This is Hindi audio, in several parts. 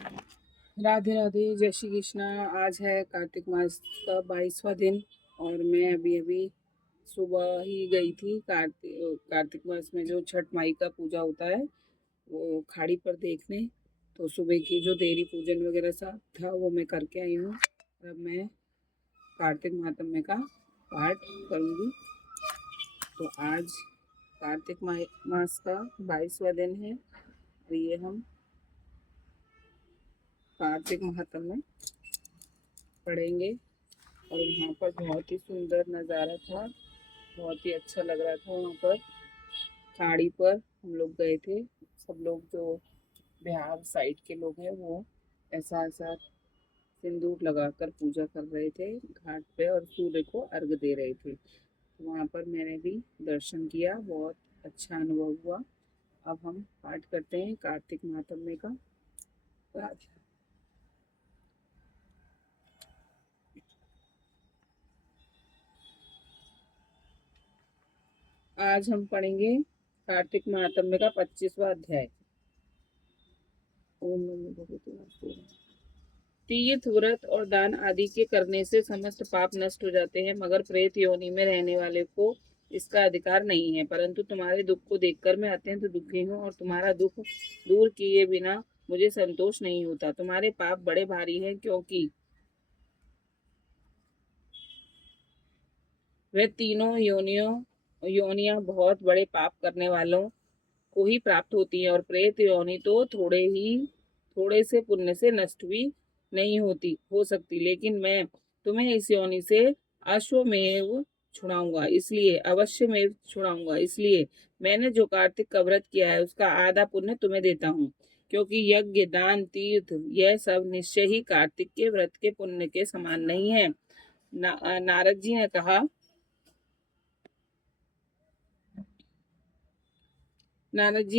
राधे राधे, जय श्री कृष्णा। आज है कार्तिक मास का 22वां दिन और मैं अभी अभी सुबह ही गई थी कार्तिक मास में जो छठ माई का पूजा होता है वो खाड़ी पर देखने। तो सुबह की जो देवी पूजन वगैरह सा था वो मैं करके आई हूँ। अब मैं कार्तिक महात्म्य का पाठ करूँगी। तो आज मास का 22वां दिन है और ये हम कार्तिक महात्म्य पढ़ेंगे। और वहाँ पर बहुत ही सुंदर नज़ारा था, बहुत ही अच्छा लग रहा था। वहाँ पर खाड़ी पर हम लोग गए थे, सब लोग जो बिहार साइड के लोग हैं वो ऐसा ऐसा सिंदूर लगाकर पूजा कर रहे थे घाट पे और सूर्य को अर्घ दे रहे थे। तो वहाँ पर मैंने भी दर्शन किया, बहुत अच्छा अनुभव हुआ। अब हम पाठ करते हैं कार्तिक महात्म्य का। आज हम पढ़ेंगे कार्तिक महात्म्य का 25वां अध्याय। ओम नमो भगवते वासुदेवाय। तीर्थ व्रत और दान आदि के करने से समस्त पाप नष्ट हो जाते हैं, मगर प्रेत योनि में रहने वाले को इसका अधिकार नहीं है। परंतु तुम्हारे दुख को देखकर मैं अत्यंत दुखी हूँ और तुम्हारा दुख दूर किए बिना मुझे संतोष नहीं होता। तुम्हारे पाप बड़े भारी हैं, क्योंकि वे तीनों योनियां बहुत बड़े पाप करने वालों को ही प्राप्त होती है। और प्रेत योनि तो थोड़े से पुण्य से नष्ट भी नहीं हो सकती। लेकिन मैं तुम्हें इस योनि से अश्वमेव छुड़ाऊंगा। इसलिए मैंने जो कार्तिक का व्रत किया है उसका आधा पुण्य तुम्हें देता हूँ। क्योंकि यज्ञ, दान, तीर्थ यह सब निश्चय ही कार्तिक के व्रत के पुण्य के समान नहीं है। नारद जी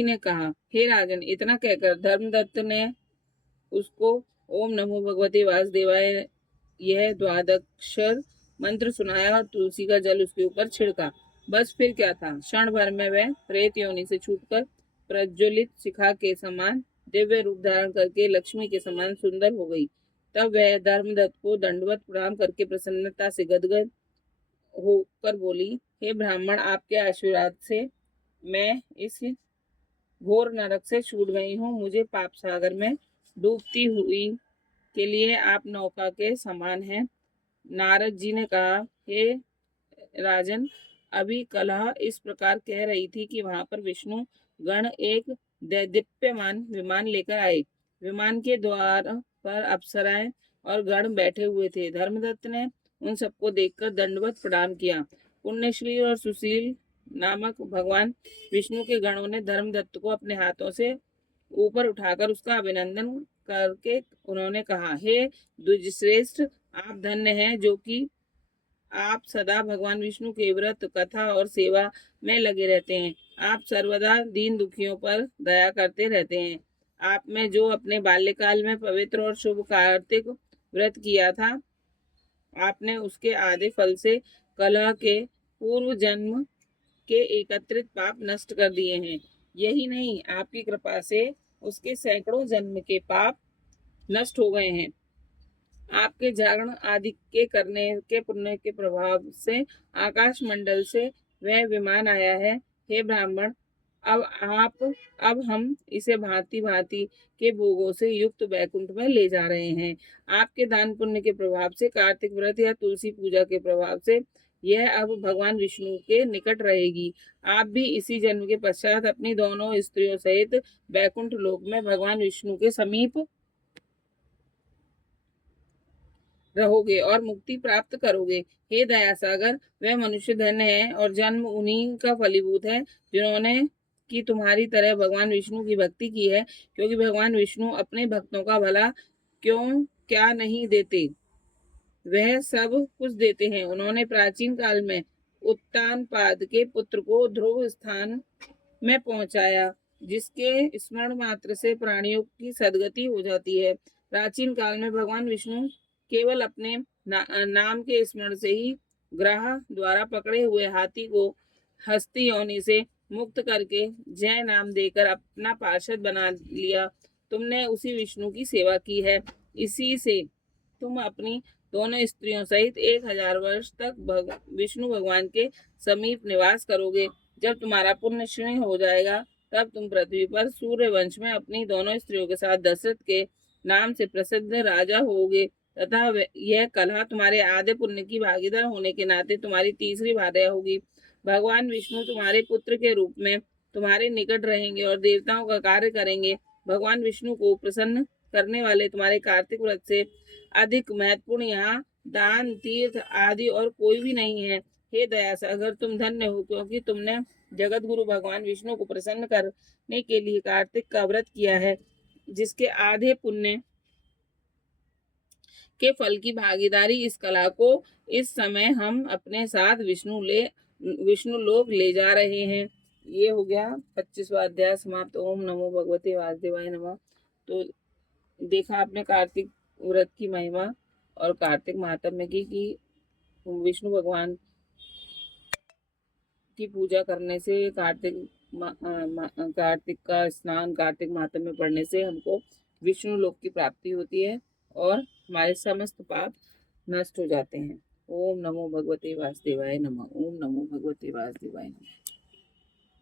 ने कहा हे राजन, इतना कहकर धर्मदत्त ने उसको ओम नमो भगवते वासुदेवाय यह द्वादक्षर मंत्र सुनाया और तुलसी का जल उसके ऊपर छिड़का। बस फिर क्या था, क्षण भर में वह प्रेत योनि से छूटकर प्रज्वलित शिखा के समान दिव्य रूप धारण करके लक्ष्मी के समान सुंदर हो गई। तब वह धर्मदत्त को दंडवत प्रणाम करके प्रसन्नता से गदगद होकर बोली, हे ब्राह्मण, आपके आशीर्वाद से मैं इस घोर नरक से छूट गई हूँ। मुझे पाप सागर में डूबती हुई के लिए आप नौका के समान हैं। नारद जी ने कहा, हे राजन, अभी कलह इस प्रकार कह रही थी कि वहां पर विष्णु गण एक दैदीप्यमान विमान लेकर आए। विमान के द्वार पर अप्सराएं और गण बैठे हुए थे। धर्मदत्त ने उन सबको देखकर दंडवत प्रणाम किया। पुण्यश्री और सुशील नामक भगवान विष्णु के गणों ने धर्मदत्त को अपने हाथों से ऊपर उठाकर उसका अभिनंदन करके उन्होंने कहा, हे द्विजश्रेष्ठ, आप धन्य हैं जो कि आप सदा भगवान विष्णु के व्रत, कथा और सेवा में लगे रहते हैं। आप सर्वदा दीन दुखियों पर दया करते रहते हैं। आप में जो अपने बाल्यकाल में पवित्र और शुभ कार्तिक व्रत किया था, आपने उसके आधे फल से कलह के पूर्व जन्म के एकत्रित पाप नष्ट कर दिए हैं। यही नहीं, आपकी कृपा से उसके सैकड़ों जन्म के पाप नष्ट हो गए हैं। आपके जागरण आदि के करने के पुण्य के प्रभाव से आकाश मंडल से वह विमान आया है। हे ब्राह्मण, अब हम इसे भांति भांति के भोगों से युक्त वैकुंठ में ले जा रहे हैं। आपके दान पुण्य के प्रभाव से, कार्तिक व्रत या तुलसी पूजा के प्रभाव से यह अब भगवान विष्णु के निकट रहेगी। आप भी इसी जन्म के पश्चात अपनी दोनों स्त्रियों सहित वैकुंठ लोक में भगवान विष्णु के समीप रहोगे और मुक्ति प्राप्त करोगे। हे दया सागर, वह मनुष्य धन्य है और जन्म उन्हीं का फलीभूत है जिन्होंने कि तुम्हारी तरह भगवान विष्णु की भक्ति की है। क्योंकि भगवान विष्णु अपने भक्तों का भला क्या नहीं देते, वह सब कुछ देते हैं। उन्होंने प्राचीन काल में उत्तानपाद के पुत्र को ध्रुव स्थान में पहुंचाया, जिसके स्मरण मात्र से प्राणियों की सदगति हो जाती है। प्राचीन काल में भगवान विष्णु केवल अपने नाम के स्मरण से ही ग्राह द्वारा पकड़े हुए हाथी को हस्ती योनि से मुक्त करके जय नाम देकर अपना पार्षद बना लिया तुमने उसी विष्णु की सेवा की है। इसी से तुम अपनी दोनों स्त्रियों सहित 1000 वर्ष तक विष्णु भगवान के समीप निवास करोगे। जब तुम्हारा पुण्य क्षीण हो जाएगा तब तुम पृथ्वी पर सूर्य वंश में अपनी दोनों स्त्रियों के साथ दशरथ के नाम से प्रसिद्ध राजा होगे तथा यह कलह तुम्हारे आधे पुण्य की भागीदार होने के नाते तुम्हारी तीसरी भार्या होगी। भगवान विष्णु तुम्हारे पुत्र के रूप में तुम्हारे निकट रहेंगे और देवताओं का कार्य करेंगे। भगवान विष्णु को प्रसन्न करने वाले तुम्हारे कार्तिक व्रत से अधिक महत्वपूर्ण यहाँ दान तीर्थ आदि और कोई भी नहीं है। हे दयासागर, तुम धन्य हो, क्योंकि तुमने जगत गुरु भगवान विष्णु को प्रसन्न करने के लिए कार्तिक का व्रत किया है, जिसके आधे पुण्य के फल की भागीदारी इस कला को इस समय हम अपने साथ विष्णु लोक ले जा रहे हैं। ये हो गया 25वां अध्याय समाप्त। ओम नमो भगवते वासुदेवाय नमः। तो देखा आपने कार्तिक व्रत की महिमा और कार्तिक महात्म्य की कि विष्णु भगवान की पूजा करने से कार्तिक का स्नान, कार्तिक महात्म्य पढ़ने से हमको विष्णु लोक की प्राप्ति होती है और हमारे समस्त पाप नष्ट हो जाते हैं। ओम नमो भगवते वासुदेवाय नमः। ओम नमो भगवते वासुदेवाय नमः।